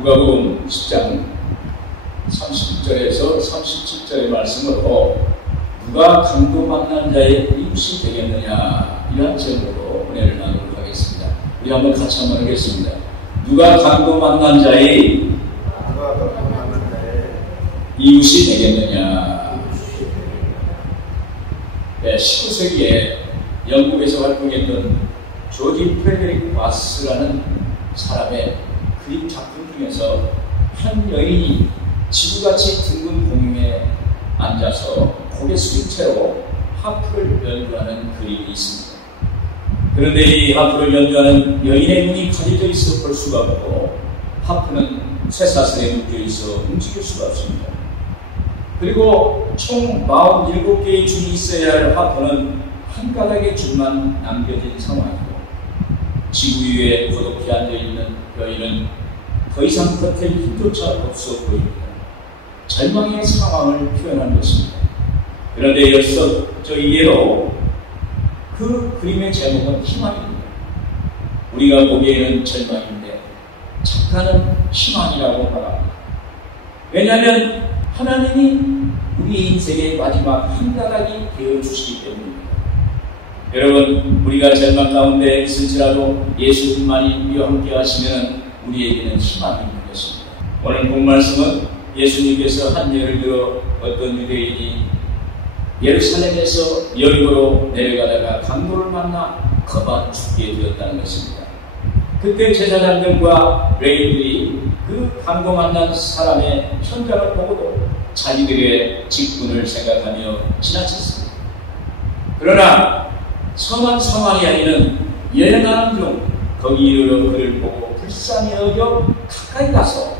누가복음 10장 30절에서 37절의 말씀으로 누가 강도 만난 자의 이웃이 되겠느냐, 이런 제목으로 은혜를 나누도록 하겠습니다. 우리 한번 같이 한번 하겠습니다. 누가 강도 만난 자의 이웃이 되겠느냐. 네, 19세기에 영국에서 활동했던 조지 프레데릭 바스라는 사람의 그림 작품 중에서 한 여인이 지구같이 둥근 공중에 앉아서 고개 숙인 채로 하프를 연주하는 그림이 있습니다. 그런데 이 하프를 연주하는 여인의 눈이 가려져 있어 볼 수가 없고, 하프는 쇠사슬에 묶여 있어 움직일 수가 없습니다. 그리고 총 47개의 줄이 있어야 할 하프는 한 가닥의 줄만 남겨진 상황이고, 지구 위에 고독히 앉아있는 여인은 더 이상 버틸 힘조차 없어 보입니다. 절망의 상황을 표현한 것입니다. 그런데 여기서 저 이해로 그 그림의 제목은 희망입니다. 우리가 보기에는 절망인데 작가는 희망이라고 말합니다. 왜냐하면 하나님이 우리 인생의 마지막 한 가닥이 되어주시기 때문입니다. 여러분, 우리가 절망 가운데 있을지라도 예수님만이 우리와 함께 하시면 우리에게는 희망이 있는 것입니다. 오늘 본 말씀은 예수님께서 한 예를 들어 어떤 유대인이 예루살렘에서 여리고로 내려가다가 강도를 만나 거반 죽게 되었다는 것입니다. 그때 제사장들과 레위인들이 그 강도 만난 사람의 현장을 보고도 자기들의 직분을 생각하며 지나쳤습니다. 그러나 선한 사마리아인은 여행하는 중 거기 이르러 그를 보고 불쌍히 여겨 가까이 가서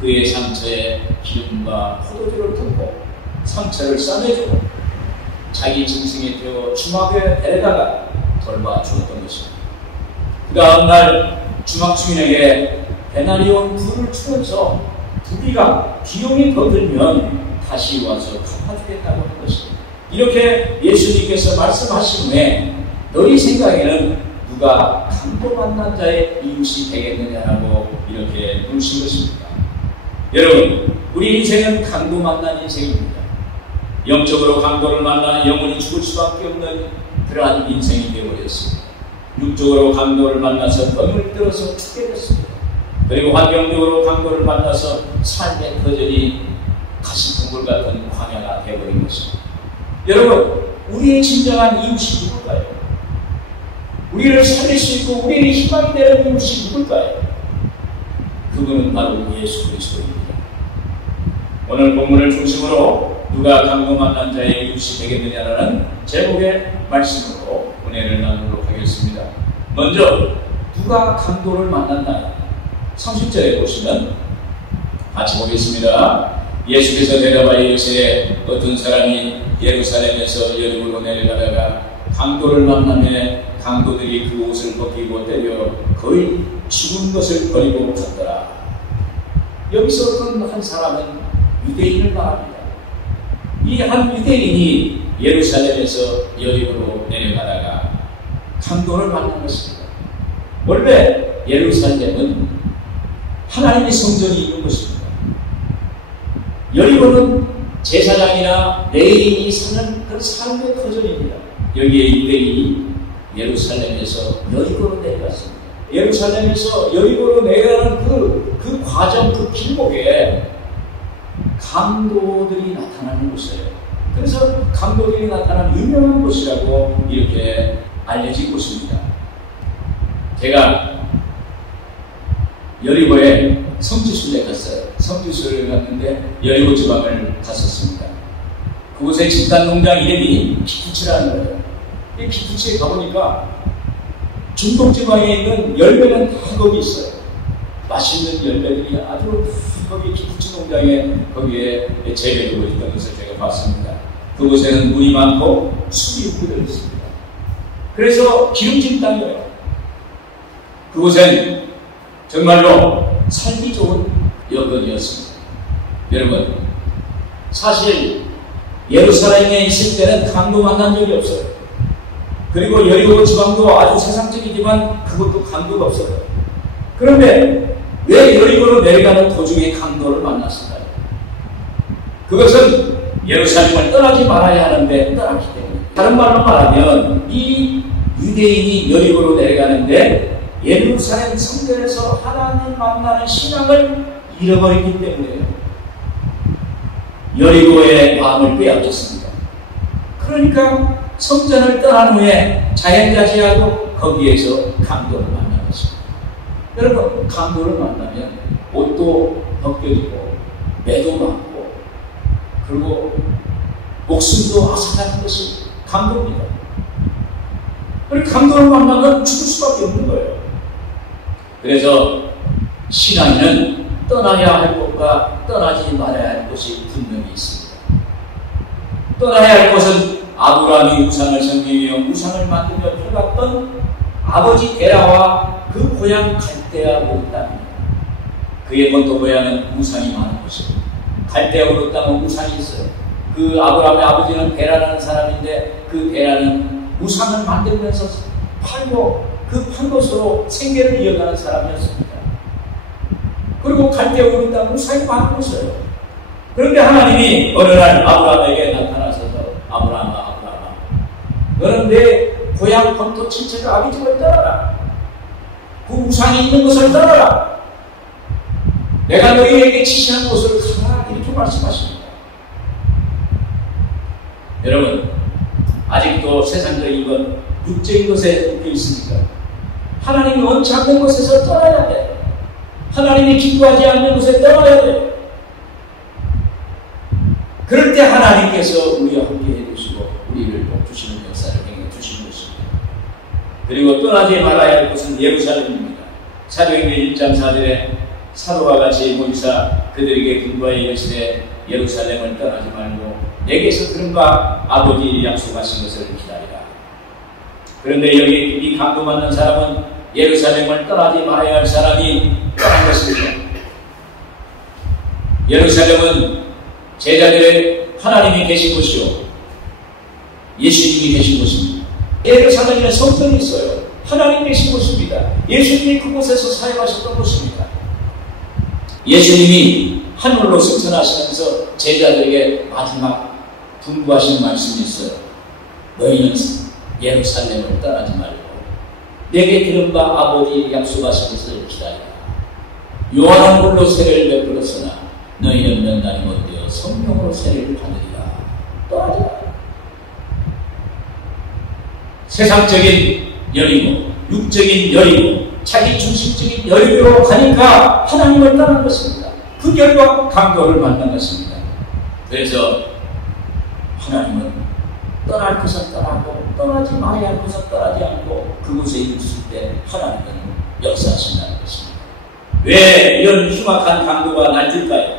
그의 상처에 기름과 포도주를 붓고 상처를 싸매주고 자기 짐승에 태워 주막에 데려다가 돌봐주었던 것입니다. 그 다음날 주막 주인에게 데나리온 불을 주면서 부비가 비용이 더 들면 다시 와서 갚아주겠다고 한 것입니다. 이렇게 예수님께서 말씀하신 후에 너희 생각에는 누가 강도 만난 자의 이웃이 되겠느냐라고 이렇게 물으신 것입니다. 여러분, 우리 인생은 강도 만난 인생입니다. 영적으로 강도를 만나 영원히 죽을 수밖에 없는 그러한 인생이 되어버렸습니다. 육적으로 강도를 만나서 덤을 들어서 죽게 됐습니다. 그리고 환경적으로 강도를 만나서 삶의 터전이 가시동굴 같은 광야가 되어버린 것입니다. 여러분, 우리의 진정한 이웃이 누굴까요? 우리를 살릴 수 있고 우리의 희망이 되는 이웃이 누굴까요? 그분은 바로 예수 그리스도입니다. 오늘 본문을 중심으로 누가 강도 만난 자의 이웃이 되겠느냐라는 제목의 말씀으로 은혜를 나누도록 하겠습니다. 먼저 누가 강도를 만났나요? 30절에 보시면 같이 보겠습니다. 예수께서 대답하여 이르시되 어떤 사람이 예루살렘에서 여리고로 내려가다가 강도를 만나매 강도들이 그 옷을 벗기고 때려 거의 죽은 것을 버리고 갔더라. 여기서 어떤 한 사람은 유대인을 말합니다. 이 한 유대인이 예루살렘에서 여리고로 내려가다가 강도를 만난 것입니다. 원래 예루살렘은 하나님의 성전이 있는 것입니다. 여리고는 제사장이나 레위인이 사는 그런 삶의 터전입니다. 여기에 유대인이 예루살렘에서 여리고로 내려갔습니다. 예루살렘에서 여리고로 내려가는 그 과정, 그 길목에 강도들이 나타나는 곳이에요. 그래서 강도들이 나타나는 유명한 곳이라고 이렇게 알려진 곳입니다. 제가 여리고에 성지순례 갔어요. 성지순례를 갔는데 여리고 지방을 갔었습니다. 그곳에 집단 농장 이름이 키푸치라는 거예요. 이 키푸치에 가보니까 중동 지방에 있는 열매는 다 거기 있어요. 맛있는 열매들이 아주 거기 키푸치 농장에 거기에 재배되고 있던 것을 제가 봤습니다. 그곳에는 물이 많고 숲이 우거져 있습니다. 그래서 기름진 땅이에요. 그곳엔 정말로 살기 좋은 여건이었습니다. 여러분, 사실 예루살렘에 있을 때는 강도 만난 적이 없어요. 그리고 여리고 지방도 아주 세상적이지만 그것도 강도가 없어요. 그런데 왜 여리고로 내려가는 도중에 강도를 만났을까요? 그것은 예루살렘을 떠나지 말아야 하는데 떠났기 때문에. 다른 말로 말하면 이 유대인이 여리고로 내려가는데 예루살렘 성전에서 하나님 만나는 신앙을 잃어버리기 때문에요. 여리고의 마음을 빼앗겼습니다. 그러니까 성전을 떠난 후에 자연자재하고 거기에서 강도를 만난 것입니다. 여러분, 강도를 만나면 옷도 벗겨지고 매도 맞고 그리고 목숨도 앗아가는 것이 강도입니다. 그리고 강도를 만나면 죽을 수밖에 없는 거예요. 그래서 신앙인은 떠나야 할 곳과 떠나지 말아야 할 곳이 분명히 있습니다. 떠나야 할 곳은 아브라함이 우상을 섬기며 우상을 만들며 펴갔던 아버지 게라와 그 고향 갈대아 온 땅입니다. 그의 본토 고향은 우상이 많은 곳입니다. 갈대아 온 땅은 우상이 있어요. 그 아브라함의 아버지는 게라라는 사람인데 그 게라는 우상을 만들면서 팔고 그 판 것으로 생계를 이어가는 사람이었습니다. 그리고 갈대아 온 땅은 우상이 많은 곳이에요. 그런데 하나님이 어느 날 아브라함에게 나타나셔서 아브라함아 너는 내 고향 본토 친척의 아비집을 떠나라. 그 우상이 있는 곳을 떠나라. 내가 너희에게 지시한 곳을 가라. 이렇게 말씀하십니다. 여러분, 아직도 세상적인 것, 육적인 것에 묶여 있습니까? 하나님이 원치 않는 곳에서 떠나야 돼. 하나님이 기뻐하지 않는 곳에 떠나야 돼. 그럴 때 하나님께서 우리와 함께 해주시고 우리를 복주시는 역사를 행해 주시는 것입니다. 그리고 떠나지 말아야 할 곳은 예루살렘입니다. 사도행전 1장 4절에 사도와 같이 모이사 그들에게 군과에 이르시되 예루살렘을 떠나지 말고 내게서 들은 바 아버지 약속하신 것을 기다리라. 그런데 여기 이 강도 받는 사람은 예루살렘을 떠나지 말아야 할 사람이 떠난 것입니다. 예루살렘은 제자들의 하나님이 계신 곳이요 예수님이 계신 곳입니다. 예루살렘에 성전이 있어요. 하나님 계신 곳입니다. 예수님이 그곳에서 사역하셨던 곳입니다. 예수님이 하늘로 승천하시면서 제자들에게 마지막 분부하신 말씀이 있어요. 너희는 예루살렘을 떠나지 말고 내게 들은 바 아버지 약속하신 것을 기다리라. 요한은 물로 세례를 베풀었으나 너희는 몇 날이 못 되어 성령으로 세례를 받으리라. 떠나지 마. 세상적인 여리고 육적인 여리고 자기 중심적인 여리고로 가니까 하나님을 떠난 것입니다. 그 결과 강도를 만난 것입니다. 그래서 하나님은 떠날 것은 떠나고 떠나지 말아야 할 것은 떠나지 않고 그곳에 있을 때 하나님은 역사하신다는 것입니다. 왜 이런 흉악한 강도가 날뛸까요?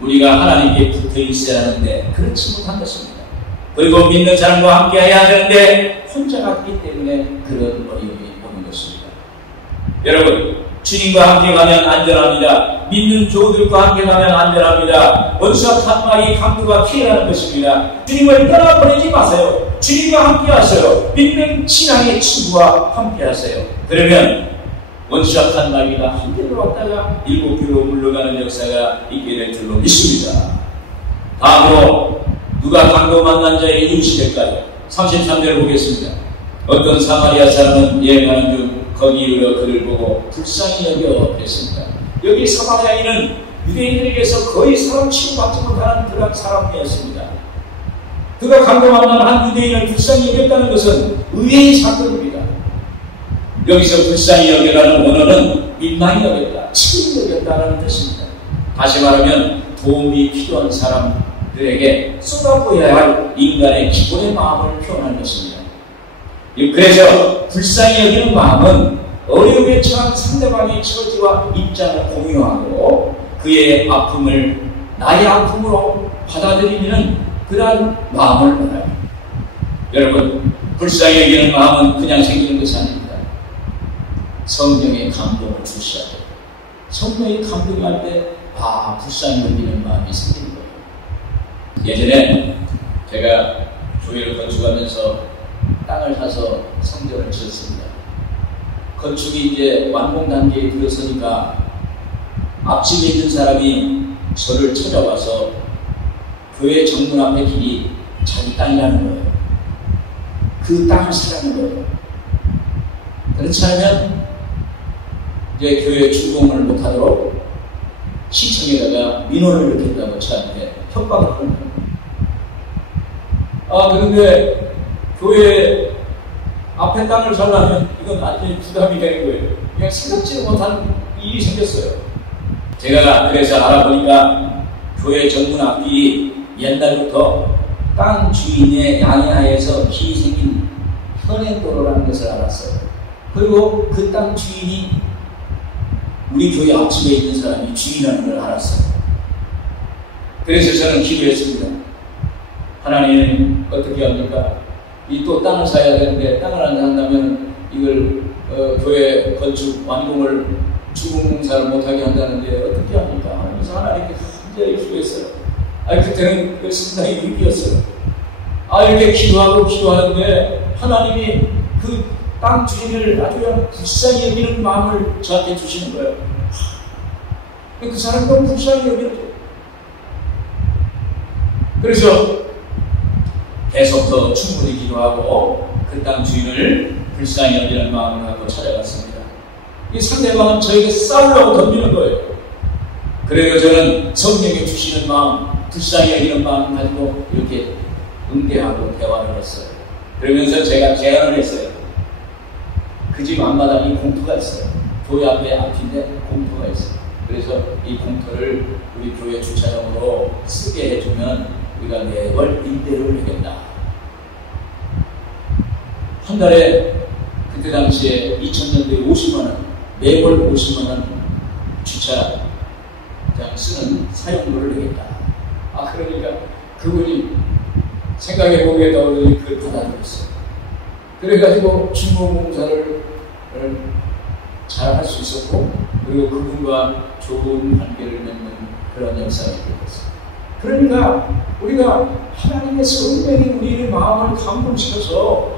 우리가 하나님께 붙어 있어야 하는데 그렇지 못한 것입니다. 그리고 믿는 사람과 함께 해야 되는데 혼자 갔기 때문에 그런 어려움이 오는 것입니다. 여러분, 주님과 함께 가면 안전합니다. 믿는 조들과 함께 가면 안전합니다. 원수와 탄마의 강도가 피해가는 것입니다. 주님을 떠나보내지 마세요. 주님과 함께 하세요. 믿는 신앙의 친구와 함께 하세요. 그러면 원수와 탄마귀가 한 대로 왔다가 7개로 물러가는 역사가 있게 될 줄로 믿습니다. 다음으로 누가 강도 만난 자의 이웃이 될까요? 33절을 보겠습니다. 어떤 사마리아 사람은 여행하는 중 거기 이르러 그를 보고 불쌍히 여겨 그랬습니다. 여기 사마리아인은 유대인들에게서 거의 사람 취급받지 못하는 그런 사람이었습니다. 그가 강도 만난 한 유대인을 불쌍히 여겼다는 것은 의외의 사건입니다. 여기서 불쌍히 여겨라는 원어는 민망히 여겼다, 친히 여겼다는 뜻입니다. 다시 말하면 도움이 필요한 사람들에게 쏟아부어야 할 인간의 기본의 마음을 표현한 것입니다. 그래서 불쌍히 여기는 마음은 어려움에 처한 상대방의 처지와 입장을 공유하고 그의 아픔을 나의 아픔으로 받아들이는 그러한 마음을 말합니다. 여러분, 불쌍히 여기는 마음은 그냥 생기는 것이 아닙니다. 성령의 감동을 주셔야 돼요. 성령의 감동할 때 불쌍히 여기는 마음이 생기는 거예요. 예전에 제가 교회를 건축하면서 땅을 사서 성전을 지었습니다. 건축이 이제 완공 단계에 들어서니까 앞집에 있는 사람이 저를 찾아와서 교회 정문 앞에 길이 자기 땅이라는 거예요. 그 땅을 사라는 거예요. 그렇지 않으면 이제 교회 출동을 못하도록 시청에다가 민원을 넣겠다고 저한테 협박을 하는 거예요. 그런데 교회 앞에 땅을 살려면 이건 완전히 부담이 되는 거예요. 그냥 생각지도 못한 일이 생겼어요. 제가 그래서 알아보니까 교회 정문 앞이 옛날부터 땅 주인의 양해하에서 길이 생긴 현행도로라는 것을 알았어요. 그리고 그 땅 주인이 우리 교회 앞집에 있는 사람이 주인이라는 걸 알았어요. 그래서 저는 기도했습니다. 하나님 어떻게 합니까? 이 또 땅을 사야 되는데 땅을 안 산다면 이걸 교회 건축 완공을 주공공사를 못하게 한다는데 어떻게 합니까? 하면서 하나님께 간절히 기도했어요. 그때는 그 상당히 위기였어요. 이렇게 기도하는데 하나님이 그 땅 주인을 아주 그냥 불쌍히 여기는 마음을 저한테 주시는 거예요. 그 사람 너무 불쌍히 여기는 거예요. 그래서 계속 더 충분히 기도하고 그 땅 주인을 불쌍히 여기는 마음을 하고 찾아갔습니다. 이 상대방은 저에게 싸우려고 덤비는 거예요. 그래서 저는 성령이 주시는 마음, 불쌍히 여기는 마음 가지고 이렇게 응대하고 대화를 했어요. 그러면서 제가 제안을 했어요. 그 집 앞마당에 공터가 있어요. 교회 앞인데 공터가 있어요. 그래서 이 공터를 우리 교회 주차장으로 쓰게 해주면 우리가 매월 임대료를 내겠다. 한 달에 그때 당시에 2000년도에 50만원, 매월 50만원 주차장 쓰는 사용료를 내겠다. 그러니까 그분이 생각해보기에 떠오르니 그걸 받아들였어요. 그래가지고 중공공사를 잘 할 수 있었고, 그리고 그분과 좋은 관계를 맺는 그런 역사가 되었어요. 그러니까 우리가 하나님의 성령이 우리의 마음을 감동시켜서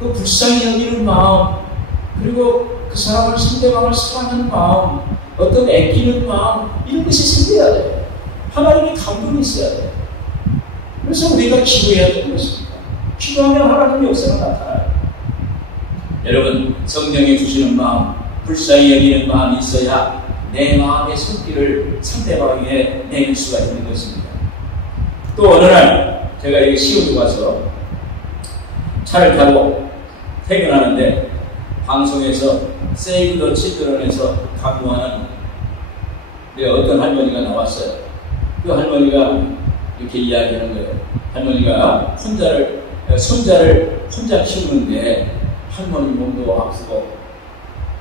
그 불쌍히 여기는 마음, 그리고 그 사람을 상대방을 사랑하는 마음, 어떤 애끼는 마음, 이런 것이 생겨야 돼요. 하나님의 감동이 있어야 돼요. 그래서 우리가 기도해야 되는 것입니다. 기도하면 하나님의 역사가 나타나요. 여러분, 성령이 주시는 마음, 불쌍히 여기는 마음이 있어야 내 마음의 손길을 상대방에게 내릴 수가 있는 것입니다. 또 어느 날 제가 여기 시골에 가서 차를 타고 퇴근하는데 방송에서 세이브 더 칠드런에서 강구하는 어떤 할머니가 나왔어요. 그 할머니가 이렇게 이야기하는 거예요. 할머니가 손자를 혼자 키우는데 할머니 몸도 아프고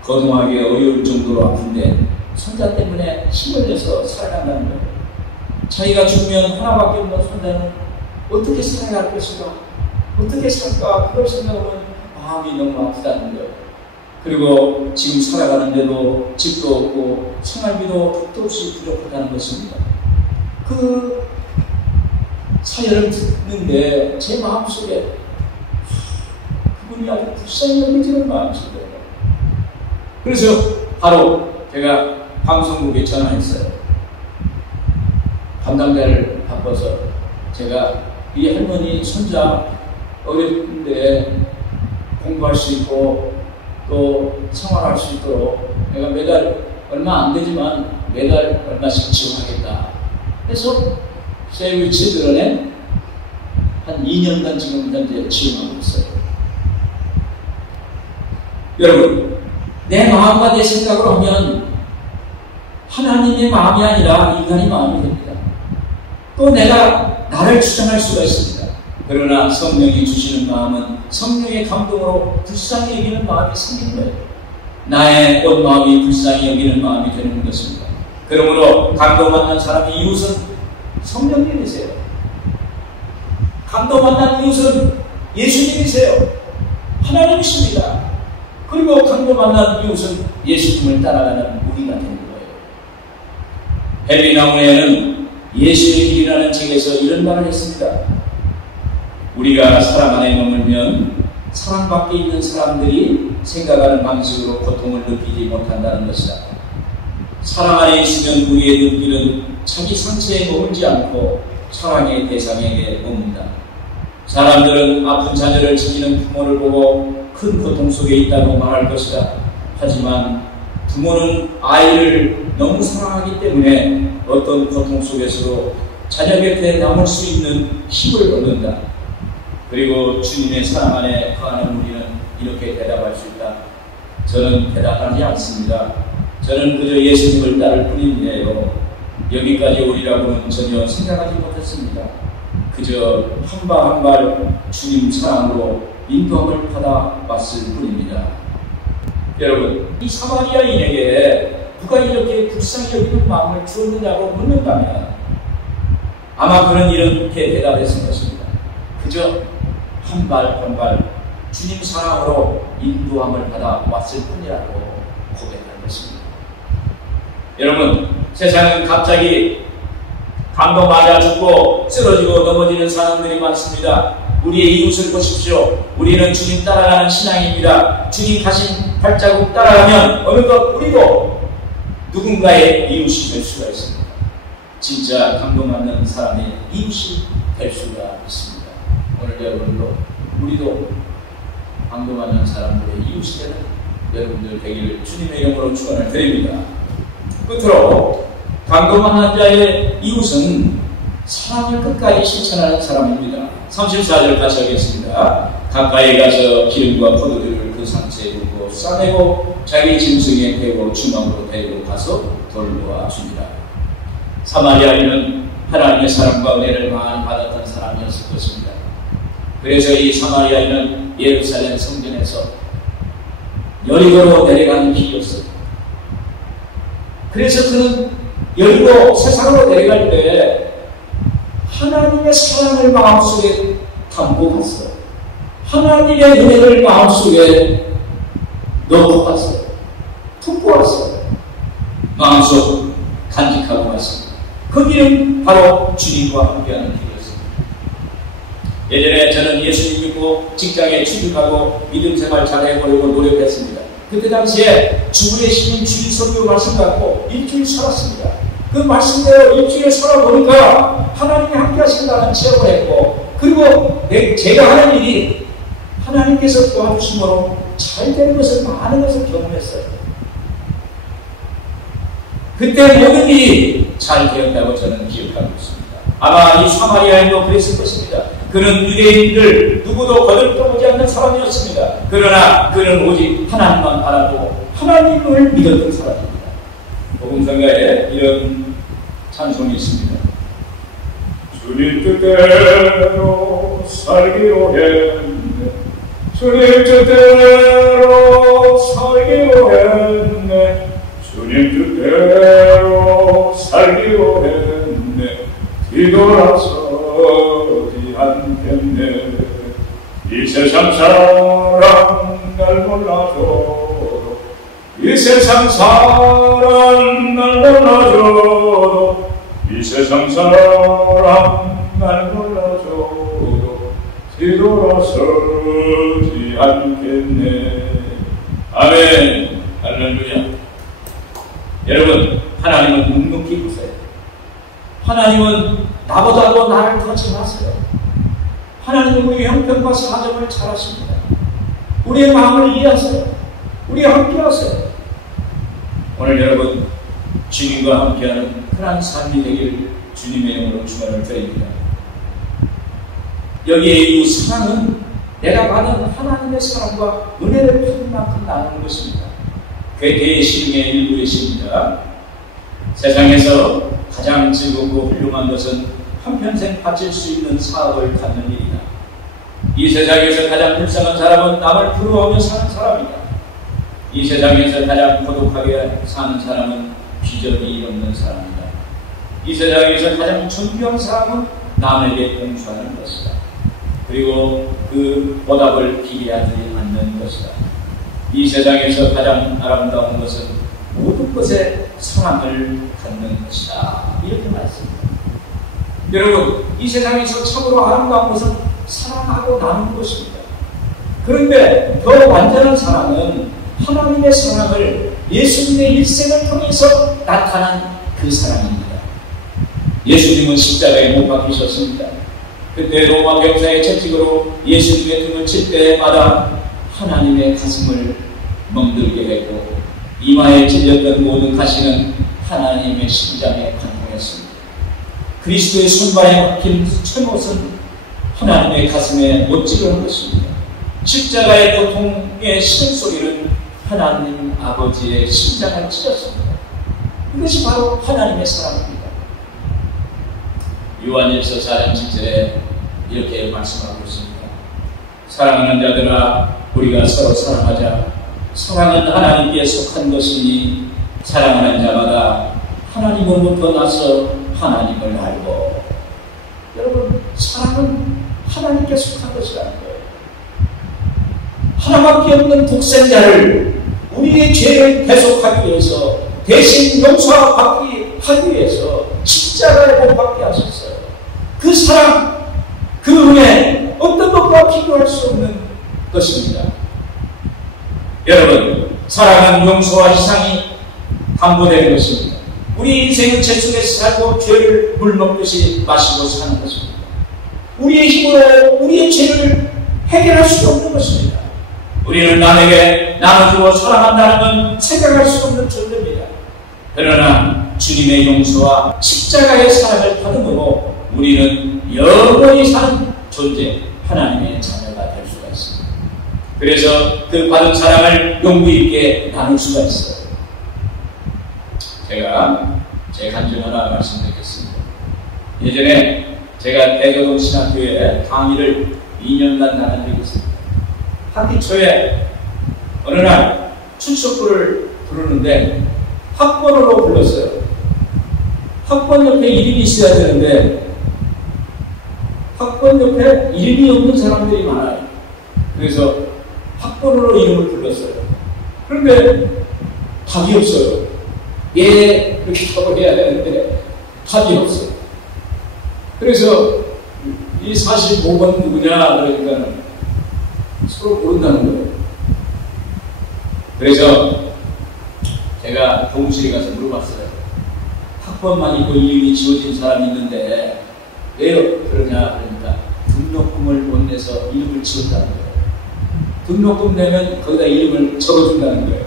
거동하기 어려울 정도로 아픈데 손자 때문에 힘을 내서 살아간다는 거예요. 자기가 죽으면 하나밖에 없는 손자는 어떻게 살아갈 것인가, 어떻게 살까, 그걸 생각하면 마음이 너무 아프다는 거예요. 그리고 지금 살아가는데도 집도 없고 생활비도 끝도 없이 부족하다는 것입니다. 그 사연을 듣는데 제 마음속에 그분이 아주 불쌍히 여기지는 마음속에, 그래서 바로 제가 방송국에 전화했어요. 담당자를 바꿔서 제가 이 할머니 손자 어렵는데 공부할 수 있고 또 생활할 수 있도록 내가 매달 얼마 안 되지만 매달 얼마씩 지원하겠다 해서 세이브 칠드런에 한 2년간 지금 현재 지원하고 있어요. 여러분, 내 마음과 내 생각으로 하면 하나님의 마음이 아니라 인간의 마음이 됩니다. 또 내가 나를 주장할 수가 있습니다. 그러나 성령이 주시는 마음은 성령의 감동으로 불쌍히 여기는 마음이 생기는 거예요. 나의 온 마음이 불쌍히 여기는 마음이 되는 것입니다. 그러므로 감동 만난 사람의 이웃은 성령님이세요. 감동 만난 이웃은 예수님이세요. 하나님이십니다. 그리고 감동 만난 이웃은 예수님을 따라가는 우리가 되는 거예요. 헨리 나우에는 예수의 길이라는 책에서 이런 말을 했습니다. 우리가 사랑 안에 머물면 사랑 밖에 있는 사람들이 생각하는 방식으로 고통을 느끼지 못한다는 것이다. 사랑 안에 있으면 우리의 눈길은 자기 상처에 머물지 않고 사랑의 대상에게 머문다. 사람들은 아픈 자녀를 지키는 부모를 보고 큰 고통 속에 있다고 말할 것이다. 하지만 부모는 아이를 너무 사랑하기 때문에 어떤 고통 속에서도 자녀 곁에 남을 수 있는 힘을 얻는다. 그리고 주님의 사랑 안에 거하는 우리는 이렇게 대답할 수 있다. 저는 대답하지 않습니다. 저는 그저 예수님을 따를 뿐인데요. 여기까지 오리라고는 전혀 생각하지 못했습니다. 그저 한 발 한 발 주님 사랑으로 인도함을 받아 왔을 뿐입니다. 여러분, 이 사마리아인에게 누가 이렇게 불쌍히 여기는 마음을 주었느냐고 묻는다면 아마 그는 이렇게 대답했을 것입니다. 그저 한 발 한 발 주님 사랑으로 인도함을 받아 왔을 뿐이라고 고백할 것입니다. 여러분, 세상은 갑자기 감도 맞아 죽고 쓰러지고 넘어지는 사람들이 많습니다. 우리의 이웃을 보십시오. 우리는 주님 따라가는 신앙입니다. 주님 가신 발자국 따라가면 어느덧 우리도 누군가의 이웃이 될 수가 있습니다. 진짜 감동받는 사람의 이웃이 될 수가 있습니다. 오늘 여러분도 우리도 감동받는 사람들의 이웃이 되는 여러분들 되기를 주님의 이름으로 축원을 드립니다. 끝으로 감동받는 자의 이웃은 사랑을 끝까지 실천하는 사람입니다. 34절 같이 하겠습니다. 가까이 가서 기름과 포도주를 그 상처에 붓고 싸매고 자기 짐승에 태우고 주막으로 데리고 가서 돌보아 줍니다. 사마리아인은 하나님의 사랑과 은혜를 많이 받았던 사람이었을 것입니다. 그래서 이 사마리아인은 예루살렘 성전에서 여리고로 내려가는 길이었어요. 그래서 그는 여리고 세상으로 내려갈 때 하나님의 사랑을 마음속에 담고 갔어요. 하나님의 은혜를 마음속에 넣고 갔어요. 품고 왔어요. 마음속 간직하고 갔습니다. 그 길은 바로 주님과 함께하는 길이었습니다. 예전에 저는 예수님 믿고 직장에 취직하고 믿음 생활 잘해보려고 노력했습니다. 그때 당시에 주부의 신임 주일 설교 말씀 갖고 일주일 살았습니다. 그 말씀대로 일주일 살아보니까 하나님이 함께 하신다는 체험을 했고, 그리고 제가 하는 일이 하나님께서 도와주심으로 잘 되는 것을 많은 것을 경험했어요. 그때 모든 일이 잘 되었다고 저는 기억하고 있습니다. 아마 이 사마리아인도 그랬을 것입니다. 그는 유대인들 누구도 거들떠보지 않는 사람이었습니다. 그러나 그는 오직 하나님만 바라고 하나님을 믿었던 사람입니다. 복음성가에 이런 찬송이 있습니다. 주님 뜻대로 살기로 했네. 주님 뜻대로 살기로 했네. 주님 뜻대로 살기로 했네. 뒤돌아서지 않겠네. 이 세상 사람 날 몰라줘도, 이 세상 사람 날 몰라줘도, 이 세상 사람 날 몰라줘도 뒤돌아서지 않겠네. 아멘. 할렐루야. 여러분, 하나님은 묵묵히 보세요. 하나님은 나보다도 나를 더 잘 아세요. 하나님은 우리의 형편과 사정을 잘 아십니다. 우리의 마음을 이해하세요. 우리와 함께 하세요. 오늘 여러분, 주님과 함께하는 흔한 삶이 되길 주님의 이름으로 축원을 드립니다. 여기에 이 사랑은 내가 받은 하나님의 사랑과 은혜를 받은 만큼 나누는 것입니다. 괴테의 시중의 일부의 시입니다. 세상에서 가장 즐겁고 훌륭한 것은 한평생 바칠 수 있는 사업을 갖는 일이다. 이 세상에서 가장 불쌍한 사람은 남을 부러워하며 사는 사람이다. 이 세상에서 가장 고독하게 사는 사람은 비전이 없는 사람이다. 이 세상에서 가장 존귀한 사람은 남에게 공수하는 것이다. 그리고 그 보답을 기대하지 않는 것이다. 이 세상에서 가장 아름다운 것은 모든 것에 사랑을 갖는 것이다. 이렇게 말씀합니다. 여러분, 이 세상에서 참으로 아름다운 것은 사랑하고 나누는 것입니다. 그런데 더 완전한 사랑은 하나님의 사랑을 예수님의 일생을 통해서 나타난 그 사랑입니다. 예수님은 십자가에 못 박히셨습니다. 그때 로마 병사의 채찍으로 예수님의 등을 칠 때마다 하나님의 가슴을 멍들게 했고 이마에 찔렸던 모든 가시는 하나님의 심장에 관통했습니다. 그리스도의 손발에 박힌 천옷은 하나님의 가슴에 못질을 한 것입니다. 십자가의 고통의 신음소리는 하나님 아버지의 심장을 찔렀습니다. 이것이 바로 하나님의 사랑입니다. 요한일서 4장 7절에 이렇게 말씀하고 있습니다. 사랑하는 자들아 우리가 서로 사랑하자. 사랑은 하나님께 속한 것이니 사랑하는 자마다 하나님으로부터 나서 하나님을 알고. 여러분, 사랑은 하나님께 속한 것이라는 거예요. 하나밖에 없는 독생자를 우리의 죄를 대속하기 위해서, 대신 용서받기 하기 위해서 십자가에 못 박게 하셨어요. 그 사랑, 그 은혜, 어떤 것과 비교할 수 없는 것입니다. 여러분, 사랑은 용서와 희생이 담보되는 것입니다. 우리 인생은 죄 속에서 살고 죄를 물먹듯이 마시고 사는 것입니다. 우리의 힘으로 우리의 죄를 해결할 수 없는 것입니다. 우리는 남에게 나눠주고 사랑한다는 건 생각할 수 없는 존재입니다. 그러나 주님의 용서와 십자가의 사랑을 받음으로 우리는 영원히 사는 존재, 하나님의 자녀가 될 수가 있습니다. 그래서 그 받은 사랑을 용기 있게 나눌 수가 있어요. 제가 제 간증 하나 말씀드리겠습니다. 예전에 제가 대교동 신학교에 강의를 2년간 나간 적이 있습니다. 학기 초에 어느 날 출석부를 부르는데 학번으로 불렀어요. 학번 옆에 이름이 있어야 되는데 학번 옆에 이름이 없는 사람들이 많아요. 그래서 학번으로 이름을 불렀어요. 그런데 답이 없어요. 예, 그렇게 답을 해야 되는데 답이 없어요. 그래서 이 45번 누구냐 그러니까 서로 모른다는 거예요. 그래서 제가 교무실에 가서 물어봤어요. 학번만 있고 이름이 지워진 사람이 있는데 왜요? 그러냐 그러니까 등록금을 못 내서 이름을 지웠다는 거예요. 등록금 내면 거기다 이름을 적어준다는 거예요.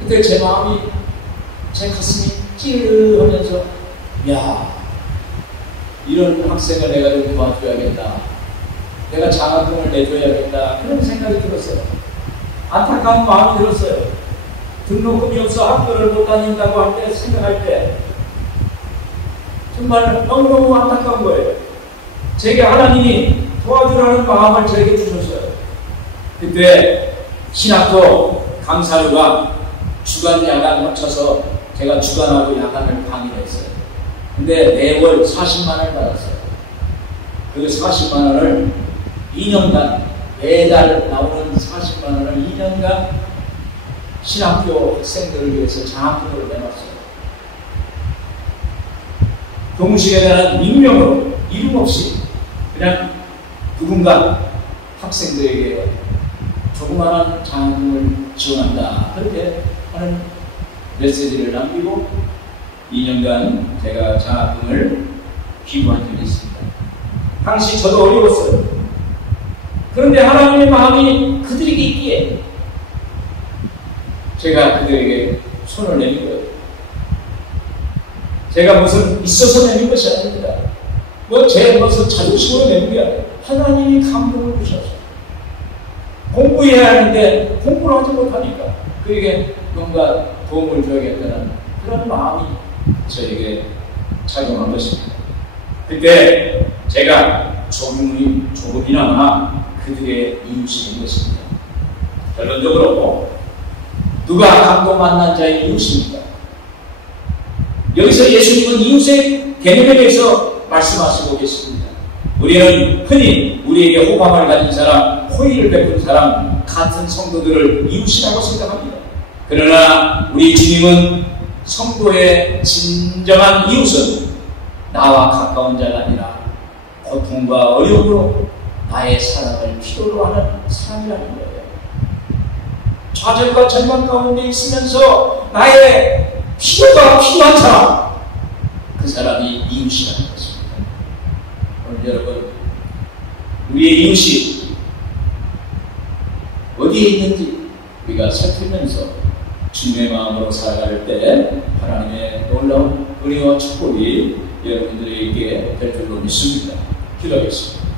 그때 제 마음이, 제 가슴이 찌르하면서 야, 이런 학생을 내가 좀 도와줘야겠다. 내가 장학금을 내줘야겠다. 그런 생각이 들었어요. 안타까운 마음이 들었어요. 등록금이 없어 학교를 못 다닌다고 할 때, 생각할 때 정말 너무너무 안타까운 거예요. 제게 하나님이 도와주라는 마음을 제게 주셨어요. 그때 신학교 강사료가 주간 야간 맞춰서 제가 주간하고 야간을 강의를 했어요. 근데 매월 40만 원을 받았어요. 그 40만 원을 2년간 매달 나오는 40만 원을 2년간 신학교 학생들을 위해서 장학금으로 내놨어요. 교무실에 대한 익명으로 이름 없이 그냥 누군가 학생들에게 조그마한 장학금을 지원한다. 그렇게 하는 메시지를 남기고 2년간 제가 장학금을 기부한 적이 있습니다. 당시 저도 어려웠어요. 그런데 하나님의 마음이 그들에게 있기에 제가 그들에게 손을 내민 거예요. 제가 무슨 있어서 내민 것이 아닙니다. 제 무슨 자존심으로 내민 게 아니에요. 하나님이 감동을 주셔서 공부해야 하는데 공부를 하지 못하니까 그에게 뭔가 도움을 줘야겠다는 그런 마음이 저에게 작용한 것입니다. 그때 제가 조금이나마 그들의 이웃이 된 것입니다. 결론적으로 누가 감동 만난 자의 이웃입니까? 여기서 예수님은 이웃의 개념에 대해서 말씀하시고 계십니다. 우리는 흔히 우리에게 호감을 가진 사람, 호의를 베푼 사람, 같은 성도들을 이웃이라고 생각합니다. 그러나 우리 주님은 성도의 진정한 이웃은 나와 가까운 자가 아니라 고통과 어려움으로 나의 사랑을 필요로 하는 사람이라는 거예요. 좌절과 절망 가운데 있으면서 나의 필요가 필요한 사람, 그 사람이 이웃이라는 것입니다. 오늘 여러분, 우리의 이웃이 어디에 있는지 우리가 살피면서 주님의 마음으로 살아갈 때 하나님의 놀라운 은혜와 축복이 여러분들에게 될 줄로 믿습니다. 기도하겠습니다.